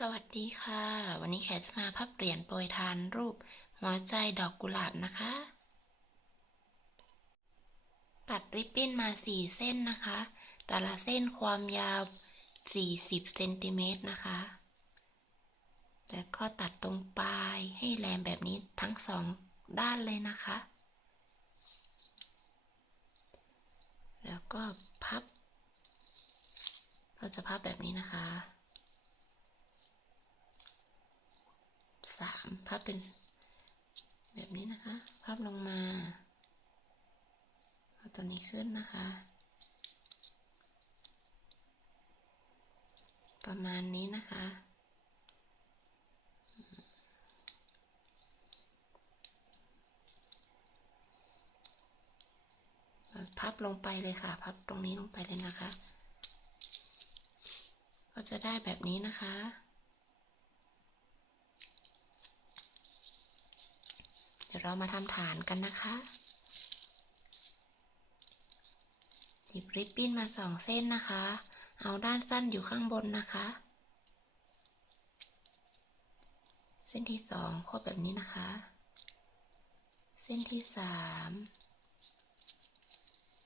สวัสดีค่ะ วันนี้แขกจะมาพับเหรียญโปรยทานรูปหัวใจดอกกุหลาบนะคะ ตัดริบบิ้นมาสี่เส้นนะคะ แต่ละเส้นความยาว40เซนติเมตรนะคะ แล้วก็ตัดตรงปลายให้แหลมแบบนี้ทั้งสองด้านเลยนะคะ แล้วก็ พับเราจะพับแบบนี้นะคะสามพับเป็นแบบนี้นะคะพับลงมาเอาตัวนี้ขึ้นนะคะ ประมาณนี้นะคะพับลงไปเลยค่ะ พับตรงนี้ลงไปเลยนะคะ ก็จะได้แบบนี้นะคะ เดี๋ยวเรามาทำฐานกันนะคะ หยิบริบบิ้นมาสองเส้นนะคะ เอาด้านสั้นอยู่ข้างบนนะคะ เส้นที่สองครบแบบนี้นะคะ เส้นที่สาม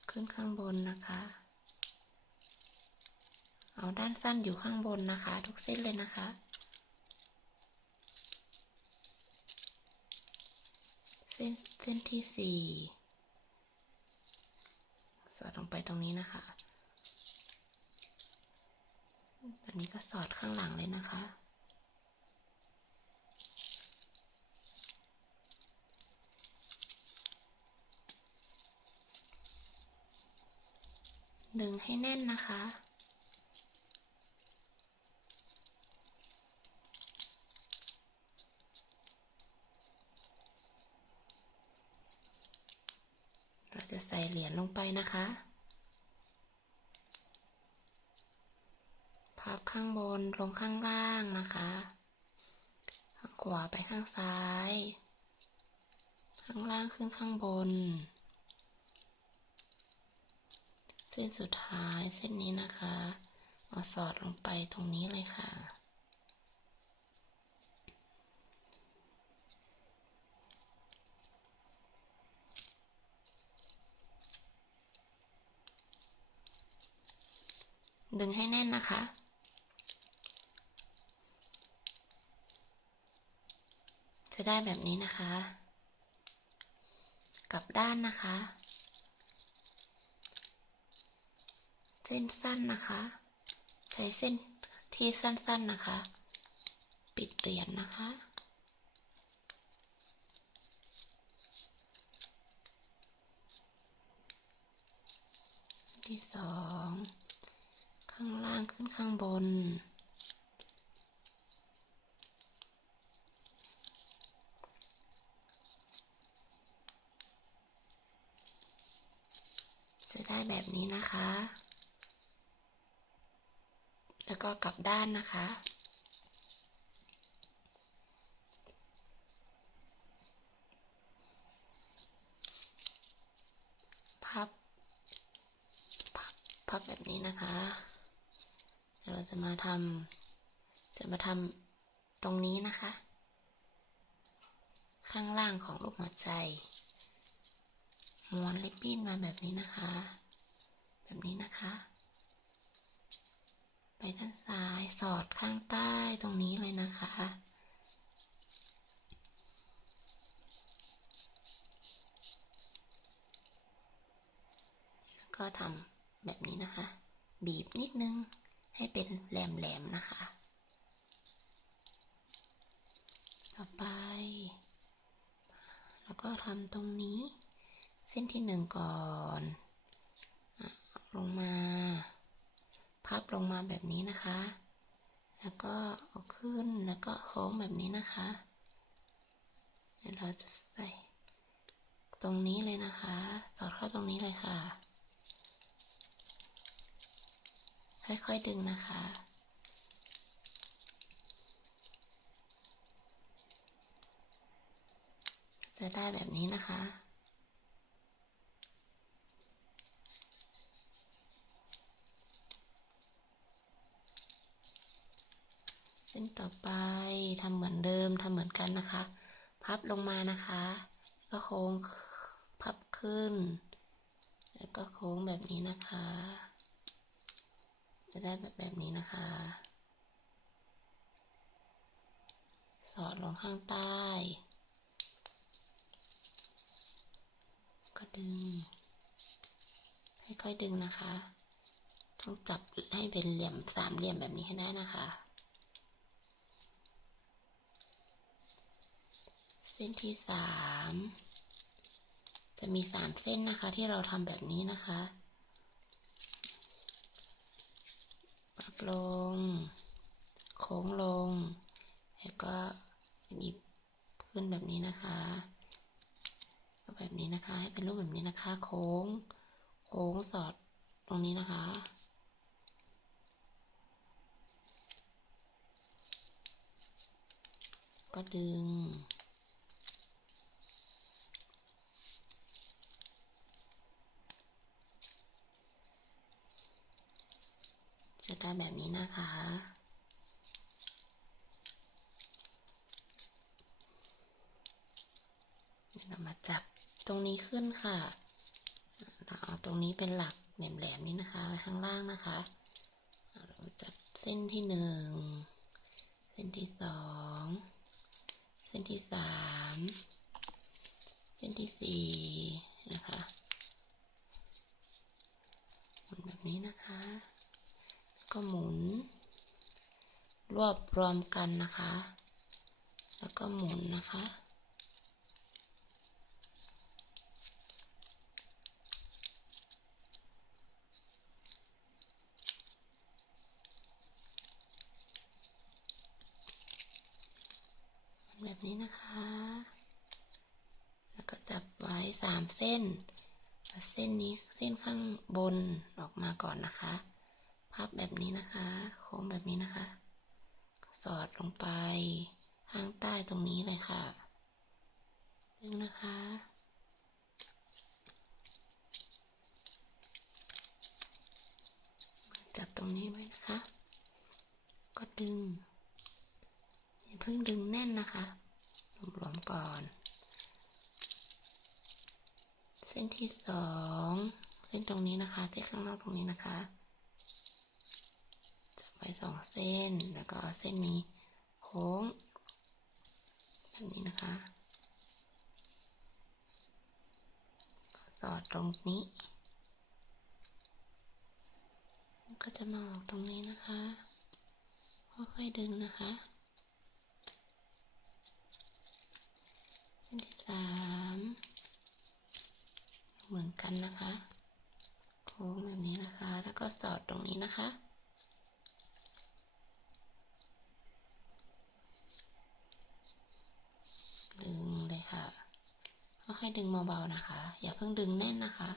ขึ้นข้างบนนะคะ เอาด้านสั้นอยู่ข้างบนนะคะ ทุกเส้นเลยนะคะ เส้นเส้นที่สี่สอดลงไปตรงนี้นะคะ อันนี้ก็สอดข้างหลังเลยนะคะดึงให้แน่นนะคะ เหรียญลงไปนะคะ พับข้างบนลงข้างล่างนะคะ ข้างขวาไปข้างซ้าย ข้างล่างขึ้นข้างบน เส้นสุดท้ายเส้นนี้นะคะ เอาสอดลงไปตรงนี้เลยค่ะ ดึงให้แน่นนะคะ จะได้แบบนี้นะคะ กลับด้านนะคะ เส้นสั้นนะคะ ใช้เส้นที่สั้นๆนะคะ ปิดเหรียญนะคะที่สอง ข้างล่างขึ้นข้างบน จะได้แบบนี้นะคะ แล้วก็กลับด้านนะคะพับ พับ พับแบบนี้นะคะ เราจะมาทำจะมาทำตรงนี้นะคะ ข้างล่างของรูปหัวใจม้วนริบบิ้นมาแบบนี้นะคะ แบบนี้นะคะ ไปด้านซ้ายสอดข้างใต้ตรงนี้เลยนะคะแล้วก็ทำแบบนี้นะคะ บีบนิดนึง ให้เป็นแหลมๆนะคะ ต่อไป แล้วก็ทำตรงนี้ เส้นที่หนึ่งก่อนลงมา พับลงมาแบบนี้นะคะ แล้วก็เอาขึ้นแล้วก็โค้งแบบนี้นะคะเดี๋ยวเราจะใส่ตรงนี้เลยนะคะ สอดเข้าตรงนี้เลยค่ะ ค่อยๆดึงนะคะ จะได้แบบนี้นะคะ เส้นต่อไปทำเหมือนเดิมทำเหมือนกันนะคะ พับลงมานะคะ ก็โค้งพับขึ้น แล้วก็โค้งแบบนี้นะคะ จะได้แบบแบบนี้นะคะ สอดลงข้างใต้ ก็ดึง ค่อยๆดึงนะคะ ต้องจับให้เป็นเหลี่ยมสามเหลี่ยมแบบนี้ให้ได้นะคะเส้นที่สามจะมีสามเส้นนะคะที่เราทำแบบนี้นะคะปับ ลง โค้งลง แล้วก็หยิบขึ้นแบบนี้นะคะ ก็แบบนี้นะคะ ให้เป็นรูปแบบนี้นะคะ โค้ง โค้งสอดตรงนี้นะคะ ก็ดึง จะได้แบบนี้นะคะเดี๋ยวเรามาจับตรงนี้ขึ้นค่ะ เราเอาตรงนี้เป็นหลักแหลมๆนี้นะคะไว้ข้างล่างนะคะ เราจับเส้นที่หนึ่ง เส้นที่สอง เส้นที่สาม เส้นที่สี่นะคะหมุนแบบนี้นะคะ ก็หมุน รวมกันนะคะ แล้วก็หมุนนะคะ แบบนี้นะคะ แล้วก็จับไว้สามเส้น เส้นนี้เส้นข้างบนออกมาก่อนนะคะ พับแบบนี้นะคะ โค้งแบบนี้นะคะ สอดลงไปข้างใต้ตรงนี้เลยค่ะดึงนะคะ จับตรงนี้ไว้นะคะ ก็ดึงอย่าเพิ่งดึงแน่นนะคะหลวมๆก่อน เส้นที่สอง เส้นตรงนี้นะคะ เส้นข้างนอกตรงนี้นะคะ ไว้สองเส้น แล้วก็เอาเส้นนี้โค้ง แบบนี้นะคะสอดตรงนี้ ก็จะมาออกตรงนี้นะคะ ค่อยๆดึงนะคะเส้นที่สามเหมือนกันนะคะ โค้งแบบนี้นะคะ แล้วก็สอดตรงนี้นะคะ ดึงเลยค่ะค่อยๆดึงเบาๆนะคะ อย่าเพิ่งดึงแน่นนะคะ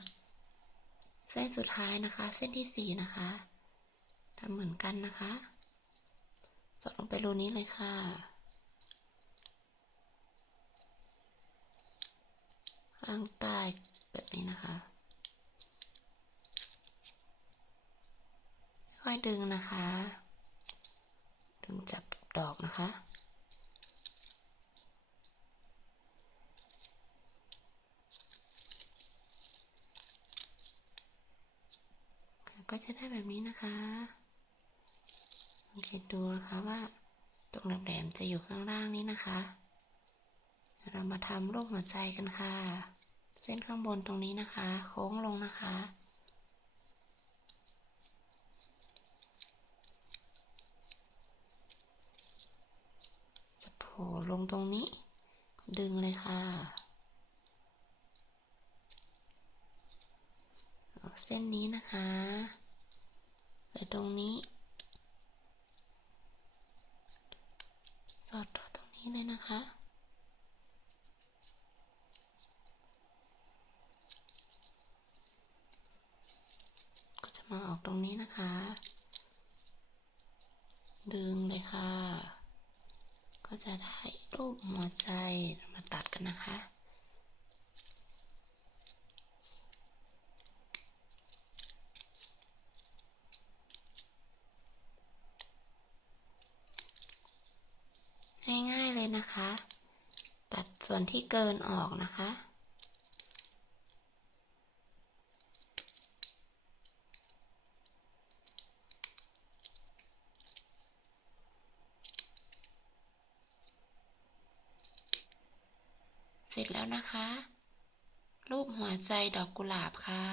เส้นสุดท้ายนะคะ เส้นที่สี่นะคะทำเหมือนกันนะคะ สอดลงไปรูนี้เลยค่ะข้างใต้แบบนี้นะคะ ค่อยดึงนะคะ ดึงจับดอกนะคะ ก็จะได้แบบนี้นะคะสังเกตดูนะคะว่าตรงแหลมๆจะอยู่ข้างล่างนี้นะคะ เรามาทำรูปหัวใจกันค่ะ เส้นข้างบนตรงนี้นะคะ โค้งลงนะคะจะโผล่ลงตรงนี้ ดึงเลยค่ะ เส้นนี้นะคะใส่ตรงนี้ สอดเข้าตรงนี้เลยนะคะ ก็จะมาออกตรงนี้นะคะ ดึงเลยค่ะ ก็จะได้รูปหัวใจมาตัดกันนะคะ ตัด ส่วนที่เกินออกนะคะ เสร็จแล้วนะคะ รูปหัวใจดอกกุหลาบค่ะ